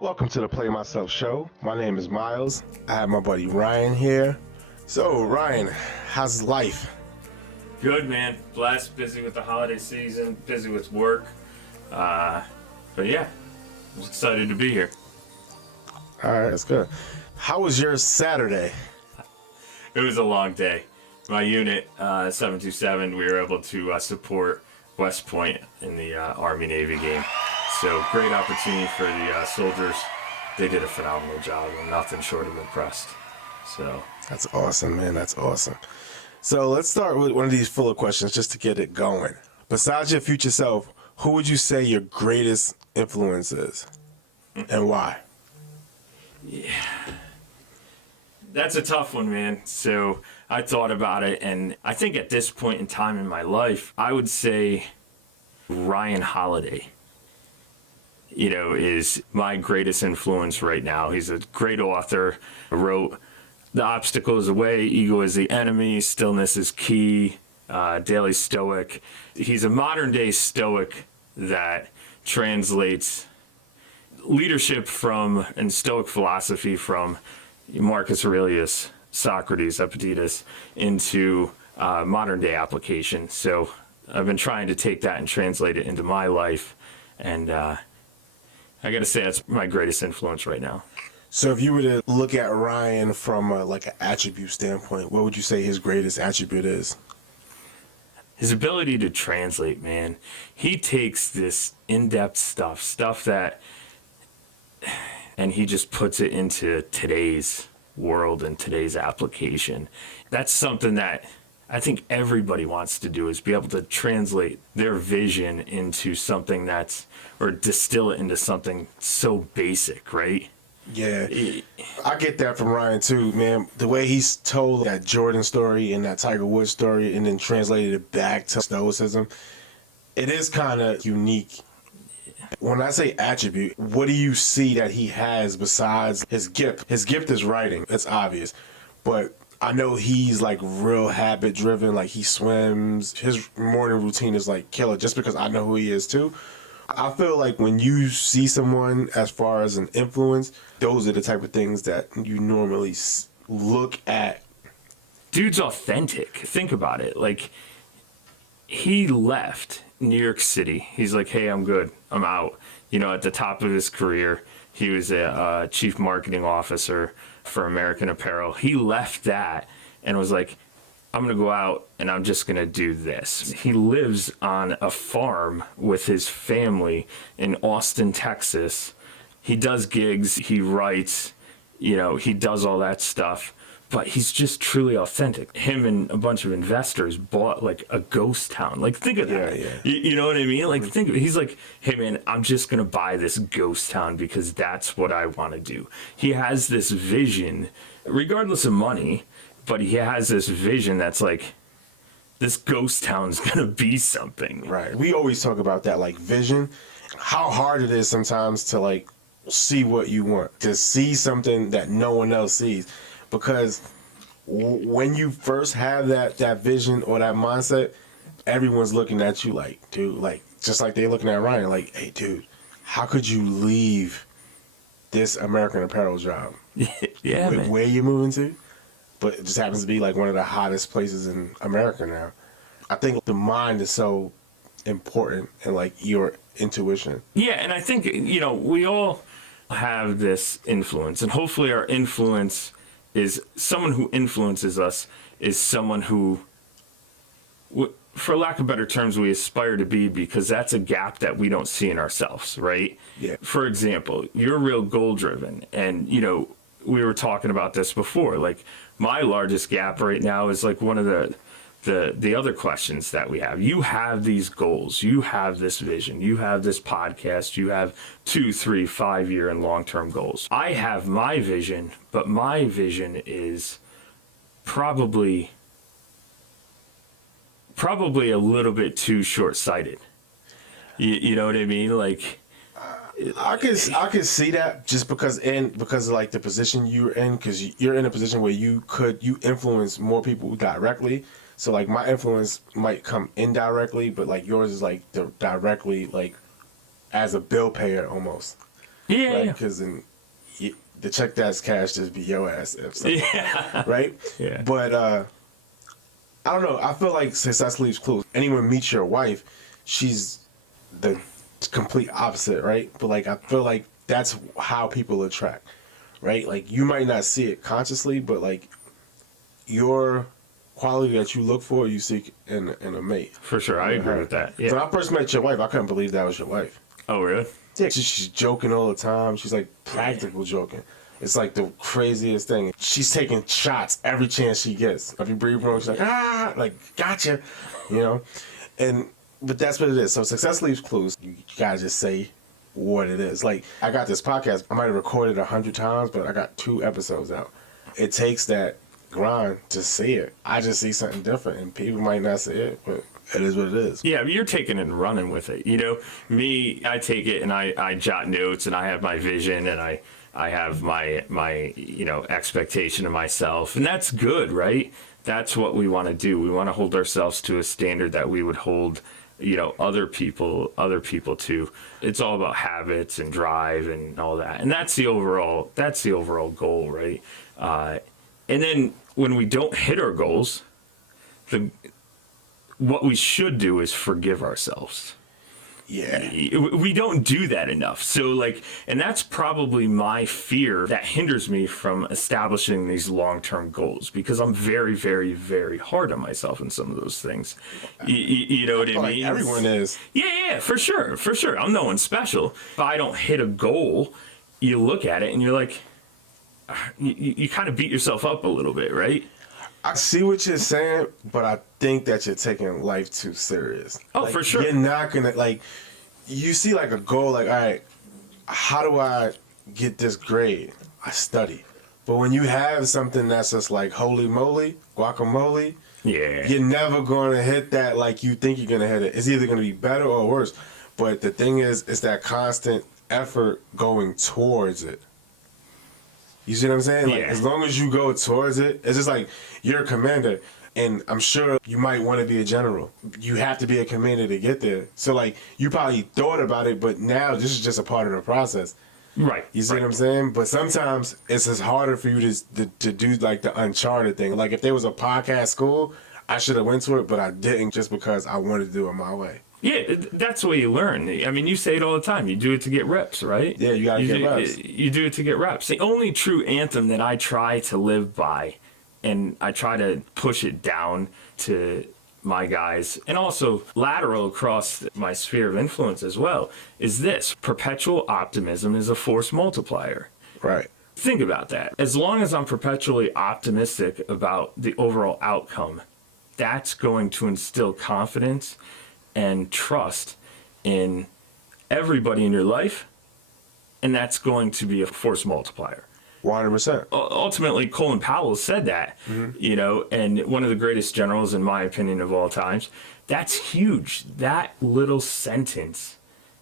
Welcome to the Play Myself Show. My name is Miles. I have my buddy Ryan here. So, Ryan, how's life? Good, man. Blessed, busy with the holiday season, busy with work. But yeah, I'm excited to be here. All right, that's good. How was your Saturday? It was a long day. My unit, 727, we were able to support West Point in the Army-Navy game. So great opportunity for the soldiers. They did a phenomenal job. I'm nothing short of impressed. So That's awesome, man. That's awesome. So let's start with one of these fuller questions just to get it going. Besides your future self, who would you say your greatest influence is, and why? that's a tough one, man. So I thought about it, and I think at this point in time in my life, I would say Ryan Holiday, is my greatest influence right now. He's a great author. Wrote The Obstacle is the Way, Ego is the Enemy, Stillness is Key, Daily Stoic. He's a modern day Stoic that translates leadership and Stoic philosophy from Marcus Aurelius, Socrates, Epictetus into modern day application. So I've been trying to take that and translate it into my life, and I got to say that's my greatest influence right now. So if you were to look at Ryan from like an attribute standpoint, what would you say his greatest attribute is? His ability to translate, man. He takes this in-depth stuff that, and he just puts it into today's world and today's application. That's something that I think everybody wants to do, is be able to translate their vision into something or distill it into something so basic, right? Yeah, I get that from Ryan too, man. The way he's told that Jordan story and that Tiger Woods story and then translated it back to Stoicism, it is kind of unique. When I say attribute, what do you see that he has besides his gift? His gift is writing, it's obvious. But I know he's like real habit driven, like he swims. His morning routine is like killer just because I know who he is too. I feel like when you see someone as far as an influence, those are the type of things that you normally look at. Dude's authentic. Think about it. Like, he left New York City. He's like, hey, I'm good. I'm out. At the top of his career, he was a chief marketing officer for American Apparel. He left that and was like, I'm going to go out and I'm just going to do this. He lives on a farm with his family in Austin, Texas. He does gigs, he writes, he does all that stuff, but he's just truly authentic. Him and a bunch of investors bought like a ghost town. Like, think of that. Yeah. You know what I mean? Like, think of it. He's like, hey man, I'm just going to buy this ghost town because that's what I want to do. He has this vision, regardless of money, but he has this vision that's like, this ghost town's gonna be something. Right. We always talk about that, like vision, how hard it is sometimes to like see what you want, to see something that no one else sees. Because when you first have that vision or that mindset, everyone's looking at you like, dude, like, just like they're looking at Ryan, like, hey, dude, how could you leave this American Apparel job? Yeah, man. Where you moving to? But it just happens to be like one of the hottest places in America now. I think the mind is so important, and like your intuition. Yeah, and I think, we all have this influence, and hopefully our influence is someone who influences us is someone who, for lack of better terms, we aspire to be, because that's a gap that we don't see in ourselves, right? Yeah. For example, you're real goal driven, and we were talking about this before. Like, my largest gap right now is like one of the other questions that we have. You have these goals, you have this vision, you have this podcast, you have 2, 3, 5 year and long-term goals. I have my vision, but my vision is probably a little bit too short-sighted. You know what I mean? Like, I could see that just because of like the position you're in, because you're in a position where you influence more people directly. So like my influence might come indirectly, but like yours is like directly, like as a bill payer almost. Yeah, right? yeah. Because the check that's cash just be your ass, if something, Yeah. right? Yeah. But I don't know. I feel like success leaves clues. Anyone meets your wife, she's the complete opposite, right? But like I feel like that's how people attract, right? Like you might not see it consciously, but like your quality that you look for, you seek in a mate. For sure. I agree with that. Yeah. When I first met your wife, I couldn't believe that was your wife. Oh, really? Yeah, she's joking all the time. She's like practical joking. It's like the craziest thing. She's taking shots every chance she gets. If you breathe wrong, she's like gotcha, you know. But that's what it is. So success leaves clues. You gotta just say what it is. Like I got this podcast. I might have recorded 100 times, but I got 2 episodes out. It takes that grind to see it. I just see something different, and people might not see it, but it is what it is. Yeah, you're taking it and running with it. You know, me, I take it and I jot notes and I have my vision and I have my expectation of myself, and that's good, right? That's what we want to do. We want to hold ourselves to a standard that we would hold, other people to. It's all about habits and drive and all that, and that's the overall goal, right? And then when we don't hit our goals, what we should do is forgive ourselves. Yeah. We don't do that enough. So and that's probably my fear that hinders me from establishing these long-term goals, because I'm very, very, very hard on myself in some of those things. You know what I mean? Like everyone is. Yeah, for sure. I'm no one special. If I don't hit a goal, you look at it and you're like, you kind of beat yourself up a little bit, right? I see what you're saying, but I think that you're taking life too serious. Oh, for sure. You're not gonna you see like a goal, like, all right, how do I get this grade? I study. But when you have something that's just like holy moly, guacamole, yeah, you're never gonna hit that like you think you're gonna hit it. It's either gonna be better or worse. But the thing is, it's that constant effort going towards it. You see what I'm saying? Like, as long as you go towards it, it's just like you're a commander, and I'm sure you might want to be a general. You have to be a commander to get there. So, like, you probably thought about it, but now this is just a part of the process. Right. You see what I'm saying? But sometimes it's just harder for you to do, like, the uncharted thing. Like, if there was a podcast school, I should have went to it, but I didn't just because I wanted to do it my way. Yeah, that's the way you learn. I mean, you say it all the time. You do it to get reps, right? Yeah, you gotta get reps. You do it to get reps. The only true anthem that I try to live by, and I try to push it down to my guys, and also lateral across my sphere of influence as well, is this: perpetual optimism is a force multiplier. Right. Think about that. As long as I'm perpetually optimistic about the overall outcome, that's going to instill confidence and trust in everybody in your life, and that's going to be a force multiplier. 100%. Ultimately, Colin Powell said that, and one of the greatest generals, in my opinion, of all times. That's huge. That little sentence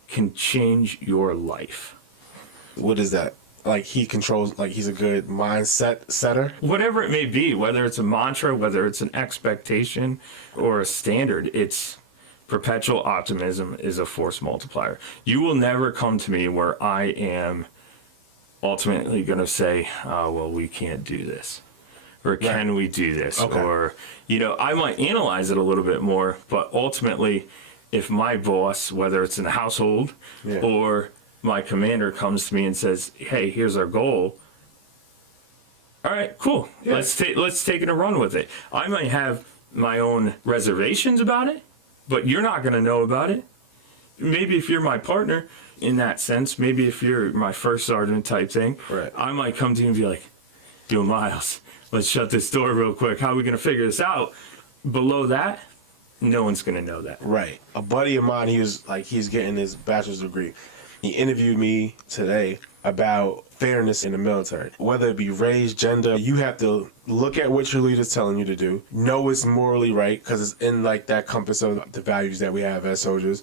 can change your life. What is that? Like, he controls, like, he's a good mindset setter? Whatever it may be, whether it's a mantra, whether it's an expectation or a standard, it's perpetual optimism is a force multiplier. You will never come to me where I am ultimately going to say, well, we can't do this. Or can we do this? Okay. Or, I might analyze it a little bit more, but ultimately, if my boss, whether it's in the household or my commander comes to me and says, hey, here's our goal. All right, cool. Yeah. Let's take it and run with it. I might have my own reservations about it, but you're not going to know about it. Maybe if you're my partner in that sense, maybe if you're my first sergeant type thing, right. I might come to you and be like, yo, Miles, let's shut this door real quick. How are we going to figure this out? Below that, no one's going to know that. Right. A buddy of mine, he's getting his bachelor's degree. He interviewed me today about fairness in the military. Whether it be race, gender, you have to look at what your leader's telling you to do, know it's morally right, because it's in like that compass of the values that we have as soldiers,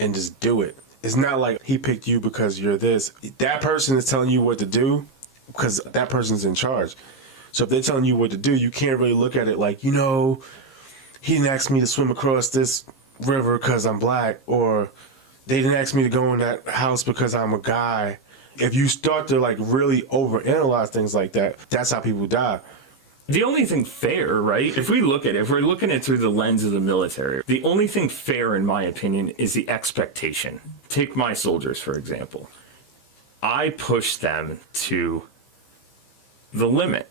and just do it. It's not like he picked you because you're this. That person is telling you what to do because that person's in charge. So if they're telling you what to do, you can't really look at it like, he didn't ask me to swim across this river because I'm black, or they didn't ask me to go in that house because I'm a guy. If you start to like really overanalyze things like that, that's how people die. The only thing fair, right? If we look at it, if we're looking at it through the lens of the military, the only thing fair, in my opinion, is the expectation. Take my soldiers, for example. I push them to the limit.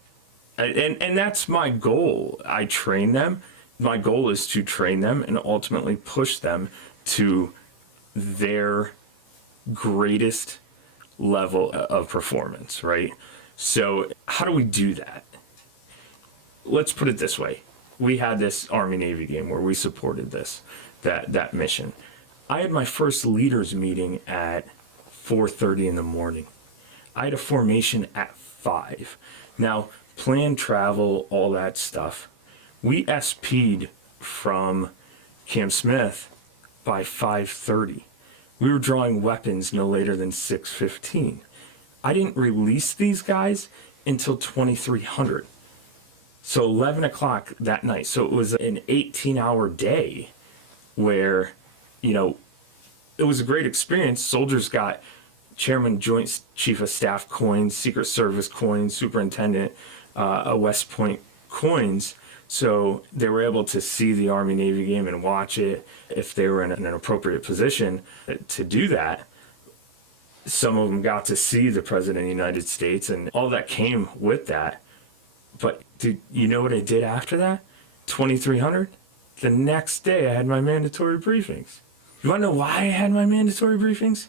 And that's my goal. I train them. My goal is to train them and ultimately push them to their greatest level of performance, right? So how do we do that? Let's put it this way. We had this Army-Navy game where we supported that mission. I had my first leaders meeting at 4:30 in the morning. I had a formation at 5. Now, planned travel, all that stuff. We SP'd from Camp Smith by 5:30. We were drawing weapons no later than 6:15. I didn't release these guys until 2300. So 11 o'clock that night. So it was an 18-hour day where, it was a great experience. Soldiers got Chairman Joint Chief of Staff coins, Secret Service coins, Superintendent West Point coins. So they were able to see the Army-Navy game and watch it if they were in an appropriate position to do that. Some of them got to see the President of the United States, and all that came with that. But dude, you know what I did after that? 2300? The next day I had my mandatory briefings. You want to know why I had my mandatory briefings?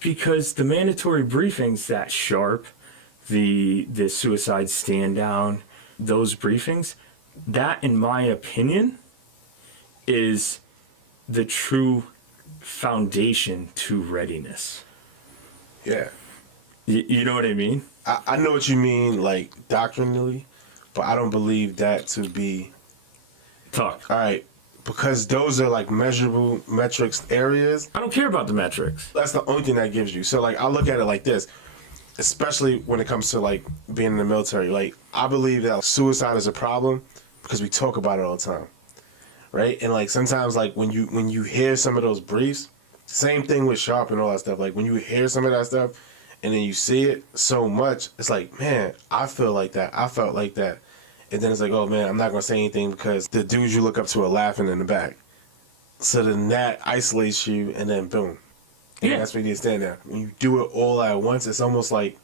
Because the mandatory briefings, that SHARP, the suicide stand down, those briefings, that in my opinion is the true foundation to readiness. Yeah. You know what I mean? I know what you mean, like doctrinally, but I don't believe that to be. Talk. All right, because those are like measurable metrics areas. I don't care about the metrics. That's the only thing that gives you. So like I look at it like this, especially when it comes to like being in the military. Like I believe that suicide is a problem because we talk about it all the time, right? And like sometimes like when you hear some of those briefs, same thing with SHARP and all that stuff. Like when you hear some of that stuff and then you see it so much, it's like, man, I feel like that. I felt like that. And then it's like, oh man, I'm not gonna say anything because the dudes you look up to are laughing in the back. So then that isolates you, and then boom, and that's where you stand there. When you do it all at once, it's almost like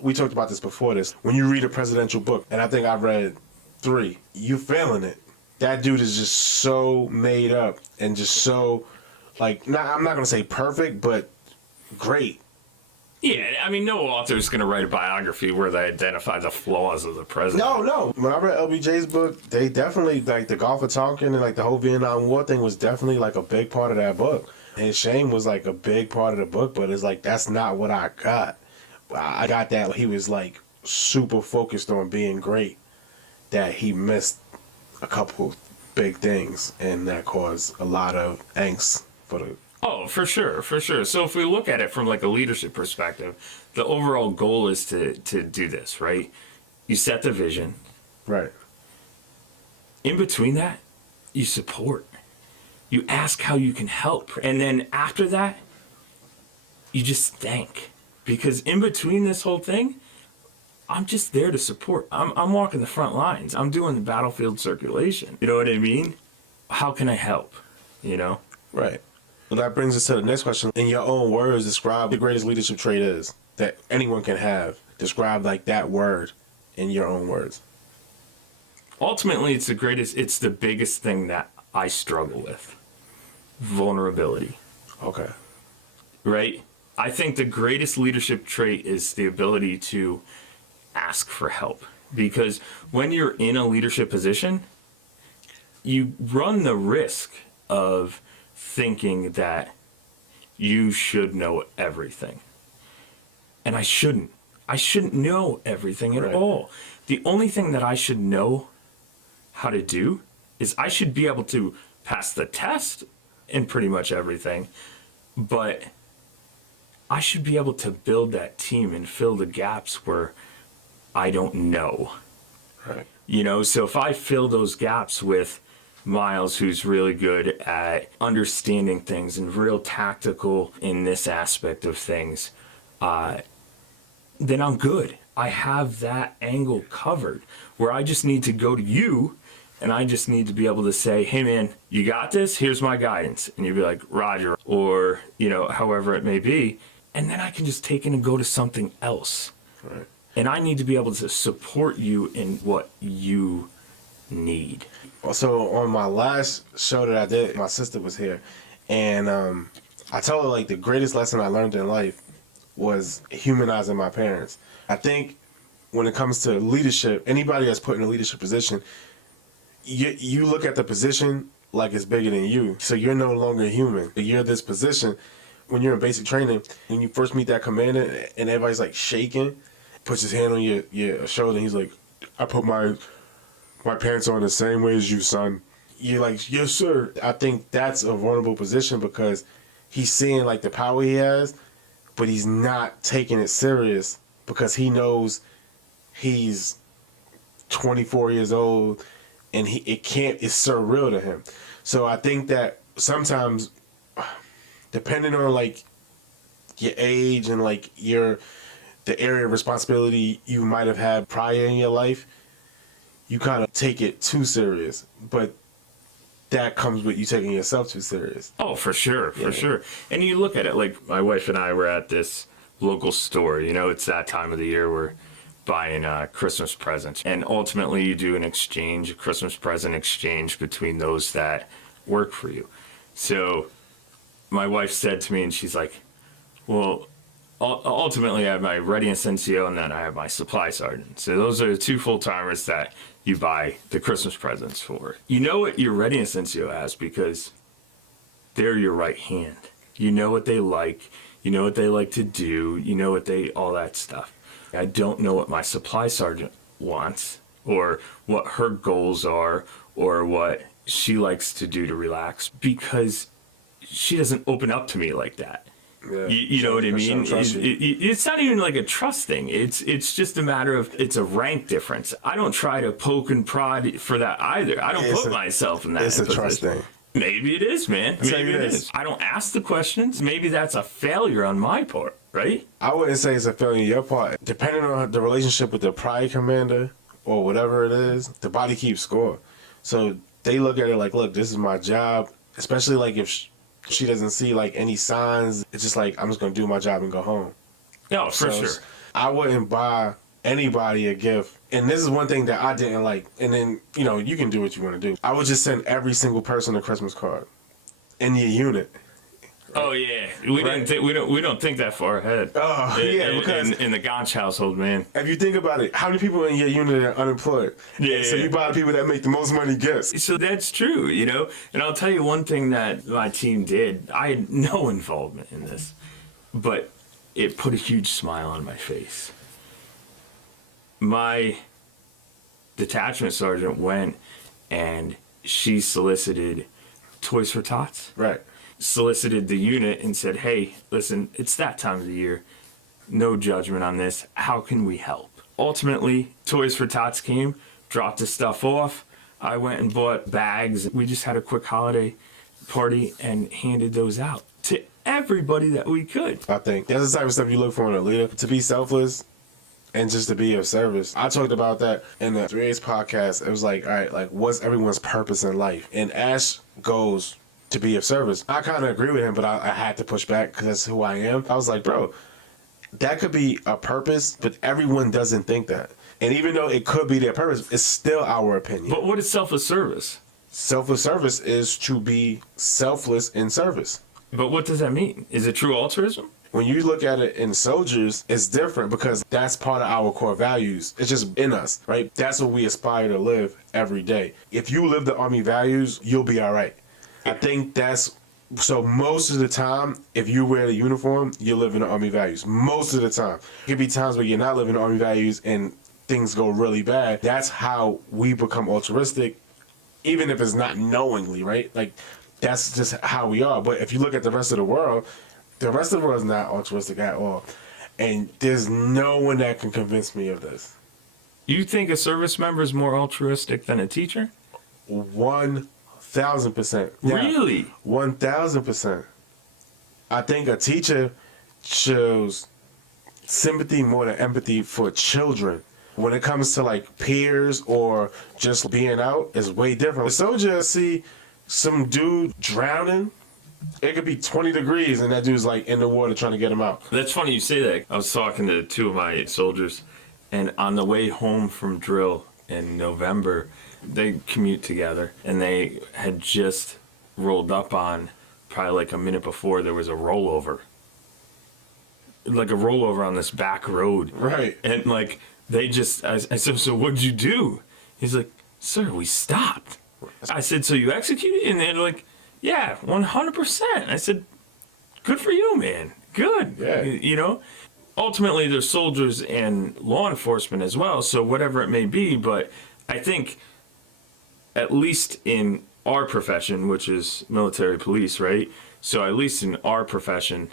we talked about this before. This when you read a presidential book, and I think I've read 3, you feeling it. That dude is just so made up and just so like I'm not gonna say perfect, but great. Yeah, I mean, no author is going to write a biography where they identify the flaws of the president. No. When I read LBJ's book, they definitely, like, the Gulf of Tonkin and, like, the whole Vietnam War thing was definitely, like, a big part of that book. And shame was, like, a big part of the book, but it's like, that's not what I got. I got that he was, like, super focused on being great, that he missed a couple big things, and that caused a lot of angst for the... Oh, for sure. So if we look at it from like a leadership perspective, the overall goal is to do this, right? You set the vision. Right. In between that, you support. You ask how you can help. And then after that, you just thank. Because in between this whole thing, I'm just there to support. I'm walking the front lines. I'm doing the battlefield circulation. You know what I mean? How can I help? Right. Well, that brings us to the next question. In your own words, describe the greatest leadership trait is that anyone can have. Describe like that word in your own words. Ultimately, it's the biggest thing that I struggle with. Vulnerability. Okay. Right? I think the greatest leadership trait is the ability to ask for help. Because when you're in a leadership position, you run the risk of thinking that you should know everything. And I shouldn't. I shouldn't know everything at all. The only thing that I should know how to do is I should be able to pass the test in pretty much everything, but I should be able to build that team and fill the gaps where I don't know. Right. So if I fill those gaps with Miles, who's really good at understanding things and real tactical in this aspect of things, then I'm good. I have that angle covered where I just need to go to you and I just need to be able to say, hey man, you got this? Here's my guidance. And you'd be like, Roger, or, however it may be. And then I can just take it and go to something else. Right. And I need to be able to support you in what you need. So on my last show that I did, my sister was here, and I told her like the greatest lesson I learned in life was humanizing my parents. I think when it comes to leadership, anybody that's put in a leadership position, you look at the position like it's bigger than you. So you're no longer human. You're this position. When you're in basic training, when you first meet that commander and everybody's like shaking, puts his hand on your shoulder, and he's like, I put my pants on the same way as you, son. You're like, yes, sir. I think that's a vulnerable position because he's seeing like the power he has, but he's not taking it serious because he knows he's 24 years old and it's surreal to him. So I think that sometimes, depending on like your age and like the area of responsibility you might have had prior in your life, you kind of take it too serious, but that comes with you taking yourself too serious. Oh, for sure, for sure. And you look at it like my wife and I were at this local store. It's that time of the year we're buying Christmas presents. And ultimately you do a Christmas present exchange between those that work for you. So my wife said to me, and she's like, well, ultimately I have my readiness NCO and then I have my supply sergeant. So those are the two full-timers that you buy the Christmas presents for. You know what your readiness NCO has because they're your right hand. You know what they like. You know what they like to do. You know all that stuff. I don't know what my supply sergeant wants or what her goals are or what she likes to do to relax because she doesn't open up to me like that. Yeah. You know what I mean? It's not even like a trust thing. It's just a matter of it's a rank difference. I don't try to poke and prod for that either. I don't put myself in that. It's a trust thing. Maybe it is, man. Maybe it is. I don't ask the questions. Maybe that's a failure on my part, right? I wouldn't say it's a failure on your part. Depending on the relationship with the prior commander or whatever it is, the body keeps score. So they look at it like, look, this is my job. Especially like if she doesn't see like any signs, it's just like, I'm just going to do my job and go home. No, for sure. I wouldn't buy anybody a gift. And this is one thing that I didn't like. And then, you can do what you want to do. I would just send every single person a Christmas card in your unit. Oh yeah, we don't think that far ahead. Oh yeah, because in the Gotch household, man. If you think about it, how many people in your unit are unemployed? Yeah. So you buy the people that make the most money gifts. So that's true, And I'll tell you one thing that my team did. I had no involvement in this, but it put a huge smile on my face. My detachment sergeant went and she solicited Toys for Tots. Right. Solicited the unit and said, hey, listen, it's that time of the year. No judgment on this. How can we help? Ultimately, Toys for Tots came, dropped the stuff off. I went and bought bags. We just had a quick holiday party and handed those out to everybody that we could. I think that's the type of stuff you look for in a leader. To be selfless and just to be of service. I talked about that in the 3A's podcast. It was like, all right, like what's everyone's purpose in life? And Ash goes to be of service. I kind of agree with him, but I had to push back because that's who I am. I was like, bro, that could be a purpose, but everyone doesn't think that. And even though it could be their purpose, it's still our opinion. But what is selfless service? Selfless service is to be selfless in service. But what does that mean? Is it true altruism? When you look at it in soldiers, it's different because that's part of our core values. It's just in us, right? That's what we aspire to live every day. If you live the Army values, you'll be all right. I think that's so most of the time, if you wear the uniform, you live in the Army values. Most of the time. There could be times where you're not living the Army values and things go really bad. That's how we become altruistic, even if it's not knowingly, right? Like, that's just how we are. But if you look at the rest of the world is not altruistic at all. And there's no one that can convince me of this. You think a service member is more altruistic than a teacher? 1,000%. Really? 1,000%. I think a teacher shows sympathy more than empathy for children. When it comes to like peers or just being out, it's way different. A soldier see some dude drowning, it could be 20 degrees and that dude's like in the water trying to get him out. That's funny you say that. I was talking to two of my soldiers, and on the way home from drill in November, they commute together, and they had just rolled up on, probably like a minute before, there was a rollover. Like a rollover on this back road. Right. And like, I said, so what'd you do? He's like, sir, we stopped. I said, so you executed? And they're like, yeah, 100%. I said, good for you, man. Good. Yeah. You know, ultimately they're soldiers and law enforcement as well. So whatever it may be, but I think at least in our profession, which is military police, right? So at least in our profession,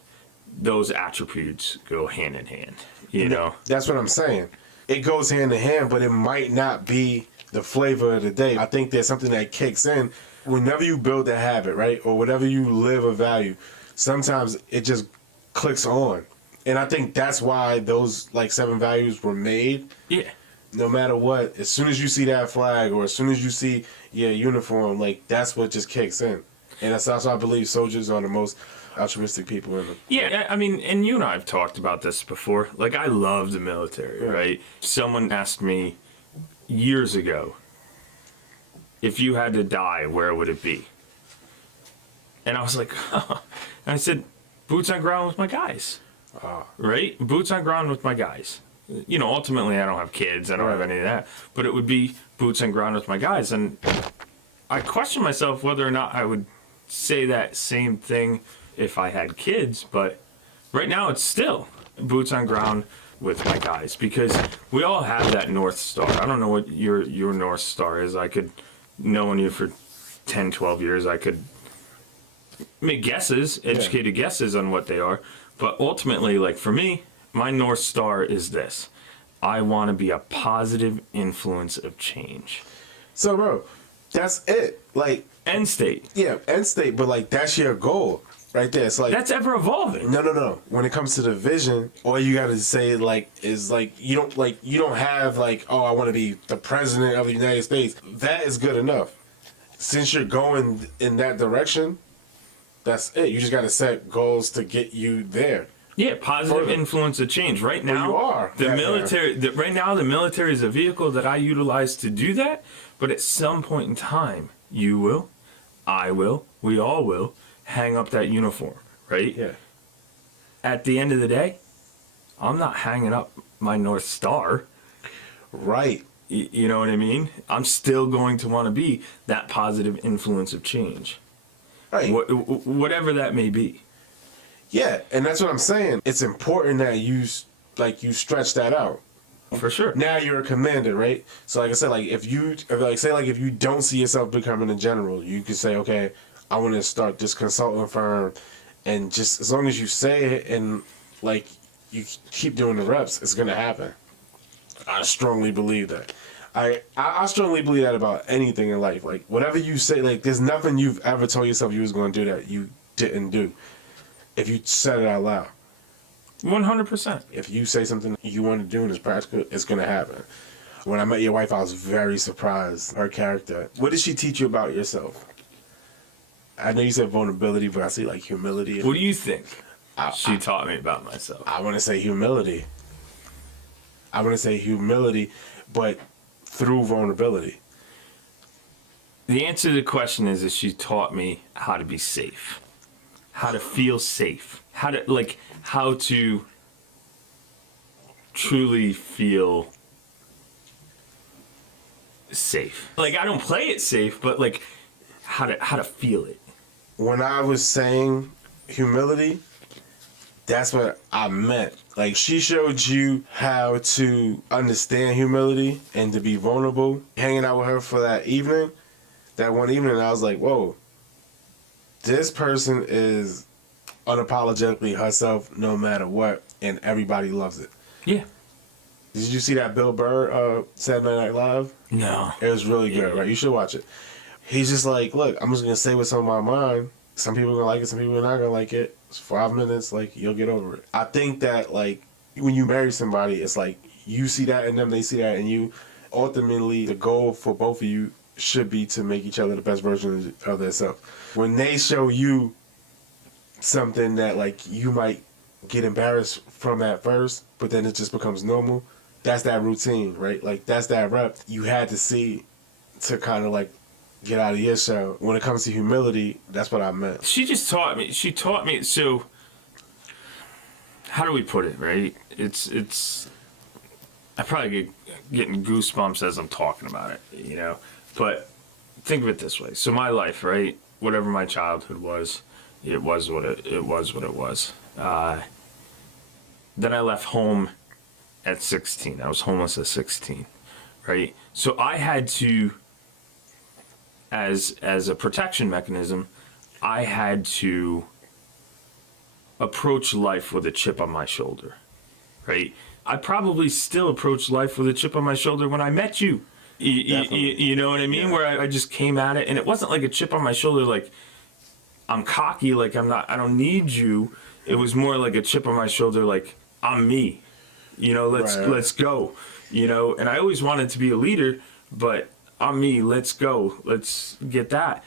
those attributes go hand in hand, you know? That's what I'm saying. It goes hand in hand, but it might not be the flavor of the day. I think there's something that kicks in whenever you build a habit, right? Or whatever you live a value, sometimes it just clicks on. And I think that's why those like 7 values were made. Yeah. No matter what, as soon as you see that flag or as soon as you see your uniform, like that's what just kicks in. And that's also, I believe, soldiers are the most altruistic people in them. Yeah, I mean, and you and I have talked about this before. Like, I love the military, right? Someone asked me years ago, if you had to die, where would it be? And I was like, huh. And I said, boots on ground with my guys. Right? Boots on ground with my guys. You know, ultimately, I don't have kids. I don't have any of that. But it would be boots on ground with my guys. And I question myself whether or not I would say that same thing if I had kids. But right now, it's still boots on ground with my guys. Because we all have that North Star. I don't know what your North Star is. I could, knowing you for 10, 12 years, I could make guesses, educated guesses on what they are. But ultimately, like for me, my North Star is this. I want to be a positive influence of change. So, bro, that's it. Like, End state. yeah, end state, but like that's your goal right there. It's like That's ever evolving. no. When it comes to the vision, all you gotta say like is like you don't have like, oh, I want to be the president of the United States. That is good enough. Since you're going in that direction, that's it. You just gotta set goals to get you there. Yeah, positive Further. influence of change. Right now, you are. the Yeah, military. Right now, the military is a vehicle that I utilize to do that. But at some point in time, you will, I will, we all will hang up that uniform. Right. Yeah. At the end of the day, I'm not hanging up my North Star. Right. You know what I mean? I'm still going to want to be that positive influence of change, Right. whatever that may be. Yeah, and that's what I'm saying. It's important that you stretch that out. For sure. Now you're a commander, right? So like I said, like if you don't see yourself becoming a general, you could say, okay, I want to start this consulting firm, and just as long as you say it and like you keep doing the reps, it's gonna happen. I strongly believe that. I strongly believe that about anything in life. Like whatever you say, like there's nothing you've ever told yourself you was going to do that you didn't do. If you said it out loud. 100%. If you say something you want to do and it's practical, it's going to happen. When I met your wife, I was very surprised. Her character. What did she teach you about yourself? I know you said vulnerability, but I see like humility. What do you think she taught me about myself? I want to say humility. But through vulnerability. The answer to the question is that she taught me how to be safe, how to feel safe, how to truly feel safe. Like I don't play it safe, but like how to feel it. When I was saying humility, that's what I meant. Like she showed you how to understand humility and to be vulnerable. Hanging out with her for that one evening, I was like, whoa, this person is unapologetically herself no matter what, and everybody loves it. Yeah. Did you see that Bill Burr Saturday Night Live? No. It was really good, right? You should watch it. He's just like, look, I'm just going to say what's on my mind. Some people are going to like it, some people are not going to like it. It's 5 minutes, like, you'll get over it. I think that, like, when you marry somebody, it's like you see that in them, they see that in you. Ultimately, the goal for both of you should be to make each other the best version of themselves. When they show you something that like you might get embarrassed from at first, but then it just becomes normal, that's that routine, right? Like that's that rep you had to see to kind of like get out of your shell. When it comes to humility, that's what I meant. She just taught me. She taught me. So, how do we put it? Right? It's. I probably getting goosebumps as I'm talking about it. You know, but think of it this way. So my life, right? Whatever my childhood was, it was what it was. What it was. Then I left home at 16. I was homeless at 16, right? So I had to, as a protection mechanism, I had to approach life with a chip on my shoulder, right? I probably still approach life with a chip on my shoulder when I met you. You know what I mean? Yeah. Where I just came at it, and it wasn't like a chip on my shoulder, like I'm cocky, like I don't need you. It was more like a chip on my shoulder, like I'm me. You know, let's go. You know, and I always wanted to be a leader, but I'm me. Let's go. Let's get that.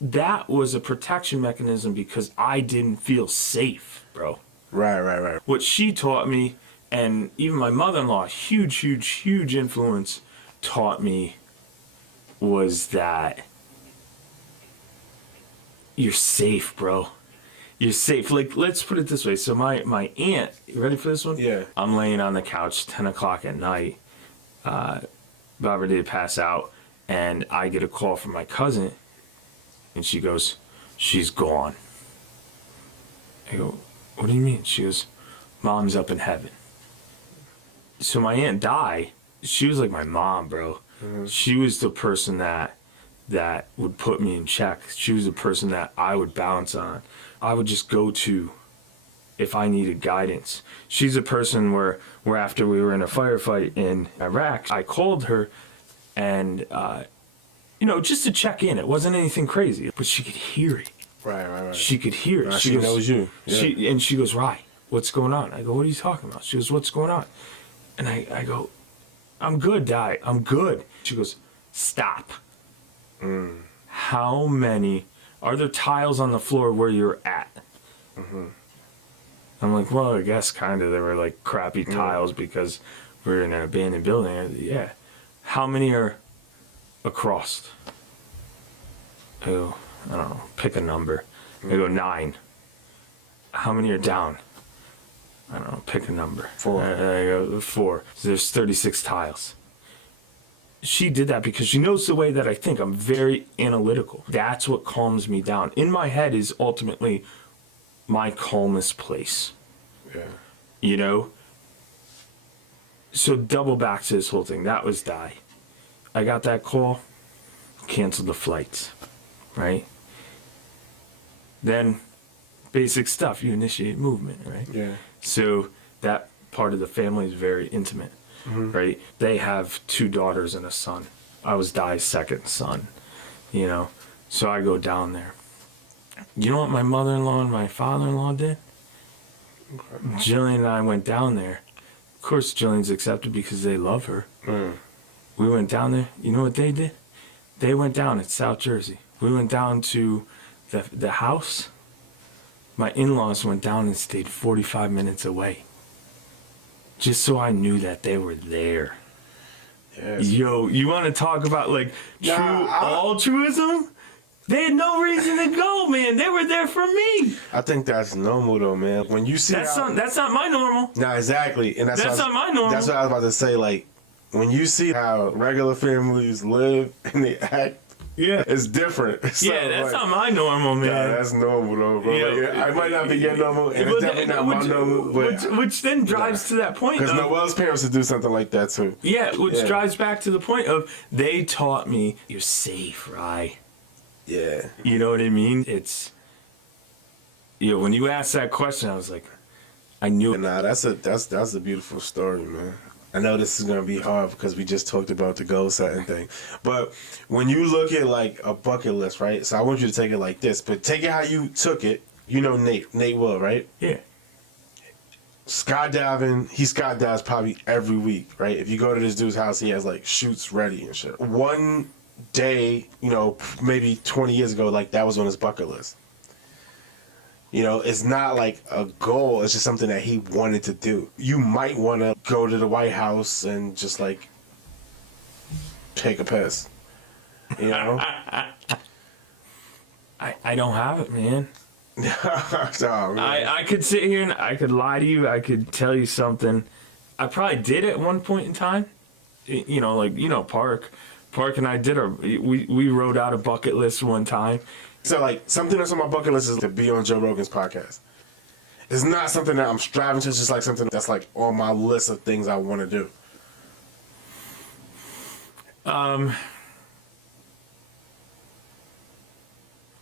That was a protection mechanism because I didn't feel safe, bro. Right. What she taught me, and even my mother-in-law, huge influence, taught me was that you're safe, bro. You're safe. Like, let's put it this way. So my aunt, you ready for this one? Yeah. I'm laying on the couch, 10 o'clock at night, about ready to pass out, and I get a call from my cousin, and she goes, she's gone. I go, what do you mean? She goes, Mom's up in heaven. So my Aunt Di, she was like my mom, bro. Mm-hmm. She was the person that would put me in check. She was the person that I would bounce on. I would just go to if I needed guidance. She's a person where after we were in a firefight in Iraq, I called her and, just to check in. It wasn't anything crazy, but she could hear it. Right. She could hear it. She knows you. Yeah. She goes, Rye, what's going on? I go, what are you talking about? She goes, what's going on? And I go, I'm good, Di. I'm good. She goes, stop. How many are there tiles on the floor where you're at? Mm-hmm. I'm like, well, I guess kind of. There were like crappy tiles because we're in an abandoned building. Yeah. How many are across? I go, I don't know. Pick a number. I go 9. How many are down? I don't know. Pick a number. 4. I go 4. So there's 36 tiles. She did that because she knows the way that I think. I'm very analytical. That's what calms me down. In my head is ultimately my calmest place. Yeah. You know? So double back to this whole thing. That was Di. I got that call, canceled the flights, right? Then basic stuff. You initiate movement, right? Yeah. So that part of the family is very intimate. Mm-hmm. Right? They have 2 daughters and a son. I was Di's second son, you know? So I go down there. You know what my mother-in-law and my father-in-law did? Okay. Jillian and I went down there. Of course, Jillian's accepted because they love her. We went down there. You know what they did? They went down at South Jersey. We went down to the house. My in-laws went down and stayed 45 minutes away. Just so I knew that they were there. Yes. Yo, you want to talk about like true altruism? They had no reason to go, man. They were there for me. I think that's normal though, man. When you see that's not my normal. Nah, exactly, and that's not my normal. That's what I was about to say. Like when you see how regular families live and they act. Yeah, it's different. So, yeah, that's not my normal, man. Yeah, that's normal though, bro. Yeah, like, I might not be your normal, and it's definitely not my normal. But which then drives to that point. Because Noel's parents would do something like that too. Yeah, which drives back to the point of they taught me you're safe, right? Yeah. You know what I mean? It's when you asked that question, I was like, I knew it. Nah, that's a beautiful story, man. I know this is going to be hard because we just talked about the goal setting thing. But when you look at like a bucket list, right? So I want you to take it like this, but take it how you took it. You know Nate Will, right? Yeah. skydiving, he skydives probably every week, right? If you go to this dude's house, he has like chutes ready and shit. One day, you know, maybe 20 years ago, like that was on his bucket list. You know, it's not like a goal, it's just something that he wanted to do. You might want to go to the White House and just like take a piss. You know? I don't have it, man. Oh, man. I could sit here and I could lie to you. I could tell you something. I probably did at one point in time. You know, like, you know, Park and I did we wrote out a bucket list one time. So, like, something that's on my bucket list is to be on Joe Rogan's podcast. It's not something that I'm striving to, it's just like something that's like on my list of things I want to do.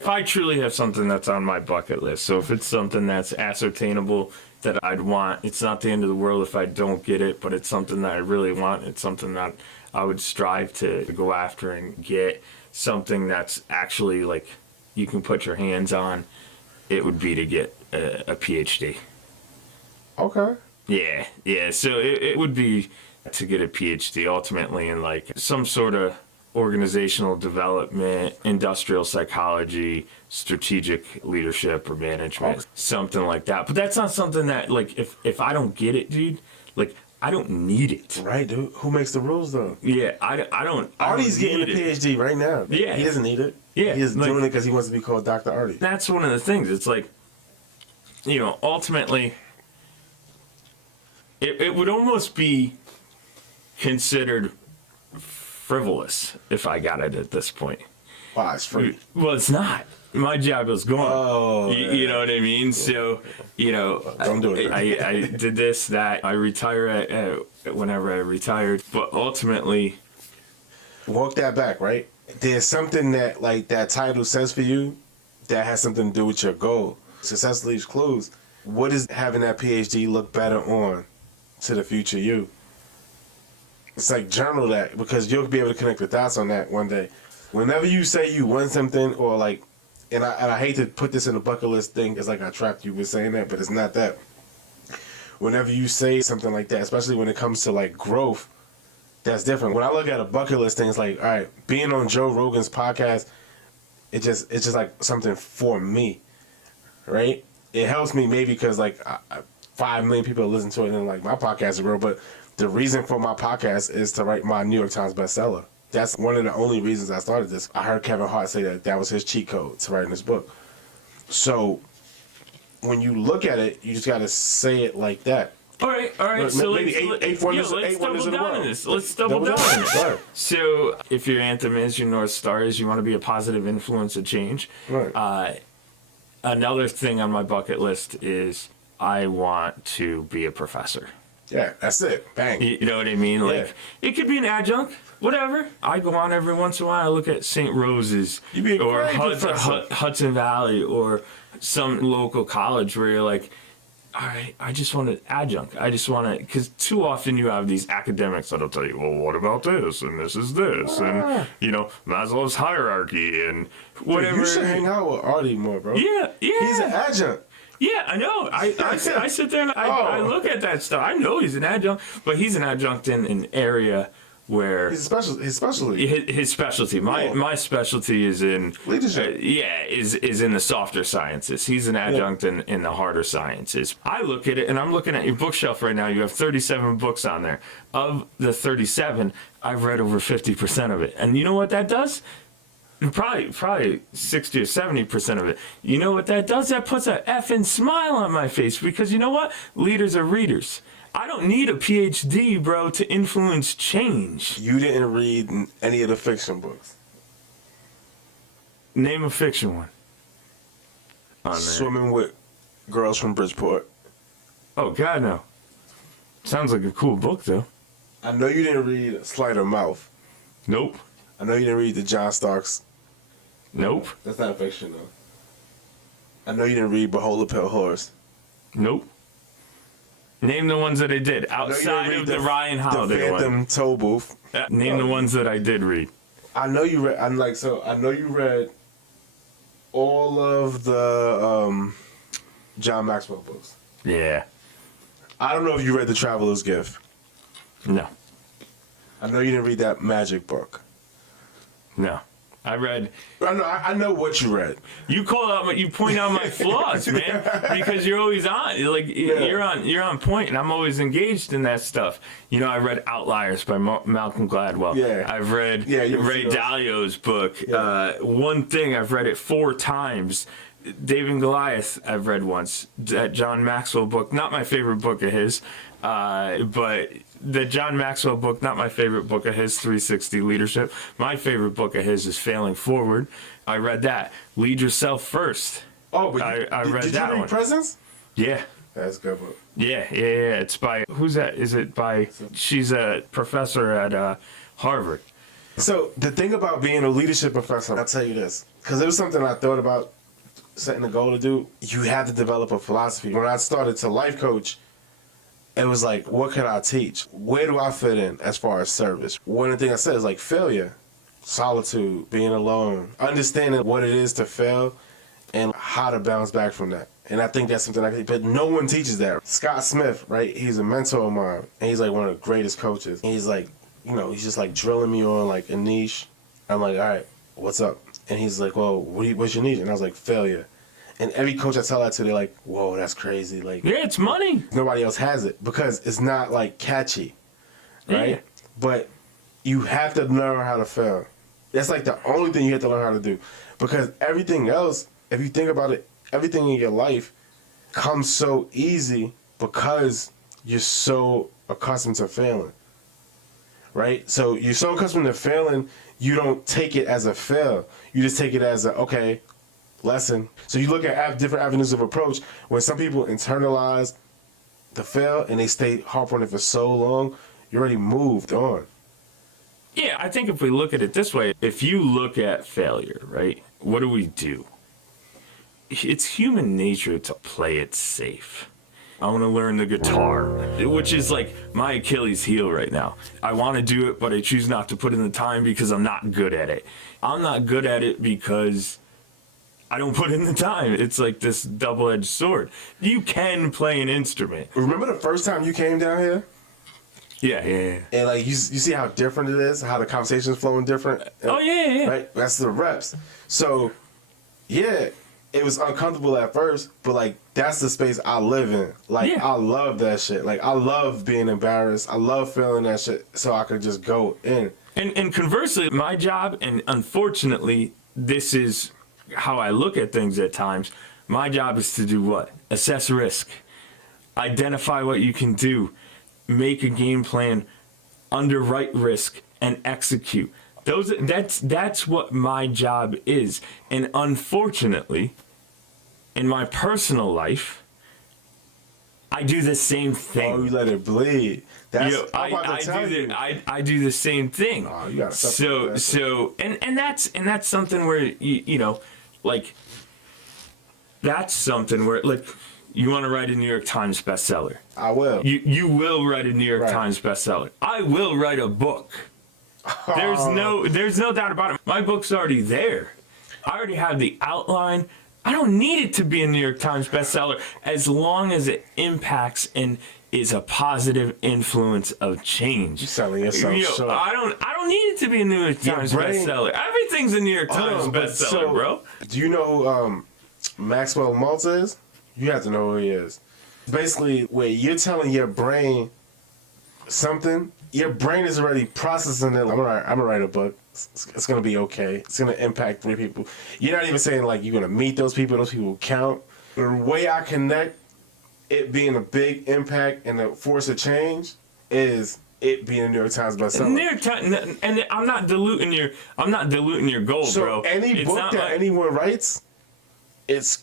If I truly have something that's on my bucket list, so if it's something that's ascertainable that I'd want, it's not the end of the world if I don't get it, but it's something that I really want. It's something that I would strive to go after and get, something that's actually like you can put your hands on. It would be to get a PhD. Okay. Yeah. So it would be to get a PhD ultimately in like some sort of organizational development, industrial psychology, strategic leadership or management, something like that. But that's not something that, like, if I don't get it, dude, like, I don't need it. Right, dude. Who makes the rules, though? Yeah, I don't. Artie's getting a need it. PhD right now. Yeah. He doesn't need it. Yeah, He is like- doing it because he wants to be called Dr. Artie. That's one of the things. It's like, you know, ultimately, it would almost be considered frivolous if I got it at this point. Wow, it's free. Well, it's not. My job is gone. Oh, you know what I mean? So, you know, Don't do it. I did this, that. I retire at whenever I retired. But ultimately, Walk that back, right? There's something that, like, that title says for you that has something to do with your goal. Success leaves clues. What does having that PhD look better on to the future you? It's like journal that, because you'll be able to connect the dots on that one day. Whenever you say you want something, or like, and I hate to put this in a bucket list thing, it's like I trapped you with saying that, but it's not that. Whenever you say something like that, especially when it comes to like growth, that's different. When I look at a bucket list thing, it's like, all right, being on Joe Rogan's podcast, it's just like something for me, right? It helps me maybe because like 5 million people listen to it and like my podcast is real, but the reason for my podcast is to write my New York Times bestseller. That's one of the only reasons I started this. I heard Kevin Hart say that was his cheat code to writing this book. So when you look at it, you just got to say it like that. all right. So Maybe eight wonders let's in double the down on world. this. Let's double down on this. Right. So if your anthem is, your North Star is, you want to be a positive influence of change. Right. Another thing on my bucket list is I want to be a professor. Yeah, that's it. Bang. You know what I mean? Like, it could be an adjunct, whatever. I go on every once in a while. I look at St. Rose's You be a or great professor. Hudson Valley or some local college where you're like, all right, I just want an adjunct. I just want to, because too often you have these academics that'll tell you, well, what about this? And this is this. And, you know, Maslow's hierarchy and whatever. You should hang out with Artie more, bro. Yeah. He's an adjunct. Yeah, I know. I sit there and I look at that stuff. I know he's an adjunct, but he's an adjunct in an area where His specialty. his specialty. My specialty is in Leadership. is in the softer sciences. He's an adjunct in the harder sciences. I look at it and I'm looking at your bookshelf right now. You have 37 books on there. Of the 37, I've read over 50% of it. And you know what that does? Probably 60 or 70% of it. You know what that does? That puts a effing smile on my face, because you know what? Leaders are readers. I don't need a PhD, bro, to influence change. You didn't read any of the fiction books. Name a fiction one. On there. Swimming with Girls from Bridgeport. Oh, God, no. Sounds like a cool book, though. I know you didn't read Sleight of Mouth. Nope. I know you didn't read the John Starks. Nope. That's not fiction, though. I know you didn't read Behold the Pale Horse. Nope. Name the ones that I did I know you didn't outside read of the Ryan The Holiday one. Phantom Toll Booth. Name the ones that I did read. I know you read. I know you read all of the John Maxwell books. Yeah. I don't know if you read The Traveler's Gift. No. I know you didn't read that magic book. No. I know what you read. You point out my flaws, man, because you're always on. You're on point, and I'm always engaged in that stuff. I read Outliers by Malcolm Gladwell. Yeah. I've read Ray Dalio's book. Yeah. One Thing, I've read it 4 times. David and Goliath, I've read once. That John Maxwell book, not my favorite book of his, but the John Maxwell book, not my favorite book of his, 360 Leadership. My favorite book of his is Failing Forward. I read that. Lead Yourself First. Oh, but I read did that you read one. Presence? Yeah. That's a good book. Yeah. It's by, who's that? Is it by, she's a professor at Harvard. So the thing about being a leadership professor, I'll tell you this, because it was something I thought about setting a goal to do. You have to develop a philosophy. When I started to life coach, it was like, what can I teach? Where do I fit in as far as service? One of the things I said is like failure, solitude, being alone, understanding what it is to fail and how to bounce back from that. And I think that's something but no one teaches that. Scott Smith, right? He's a mentor of mine, and he's like one of the greatest coaches. And he's like, he's just like drilling me on like a niche. I'm like, all right, what's up? And he's like, well, what's your niche? And I was like, failure. And every coach I tell that to, they're like, whoa, that's crazy. Like, yeah, it's money. Nobody else has it because it's not like catchy, right? Yeah. But you have to learn how to fail. That's like the only thing you have to learn how to do, because everything else, if you think about it, everything in your life comes so easy because you're so accustomed to failing, right? So you're so accustomed to failing, you don't take it as a fail. You just take it as a, okay, lesson. So you look at different avenues of approach. When some people internalize the fail and they stay harp on it for so long, you already moved on. Yeah, I think if we look at it this way, if you look at failure, right, what do? It's human nature to play it safe. I want to learn the guitar, which is like my Achilles heel right now. I want to do it, but I choose not to put in the time because I'm not good at it. I'm not good at it because I don't put in the time. It's like this double-edged sword. You can play an instrument. Remember the first time you came down here? Yeah. And like you see how different it is, how the conversation's flowing different. Oh yeah. Right. That's the reps. So, yeah, it was uncomfortable at first, but like that's the space I live in. Like I love that shit. Like I love being embarrassed. I love feeling that shit, so I could just go in. And conversely, my job, and unfortunately, this is how I look at things at times. My job is to do what? Assess risk, identify what you can do, make a game plan, underwrite risk, and execute. That's what my job is. And unfortunately, in my personal life, I do the same thing. Oh, you let it bleed. That's I do the same thing. Oh, you gotta that's something where like that's something where like you want to write a New York Times bestseller. I will. You will write a New York Times bestseller. I will write a book. There's no doubt about it. My book's already there. I already have the outline. I don't need it to be a New York Times bestseller as long as it impacts and is a positive influence of change. You're selling yourself short. I don't need it to be a New York Times bestseller. Everything's a New York Times bestseller, bro. Do you know who Maxwell Maltz is? You have to know who he is. Basically, where you're telling your brain something, your brain is already processing it. I'm gonna write a book. It's gonna be okay. It's gonna impact 3 people. You're not even saying like you're gonna meet those people. Those people count. The way I connect it being a big impact and a force of change is it being a New York Times bestseller. New York Times, and I'm not diluting your goal, so bro. Any book that anyone writes, it's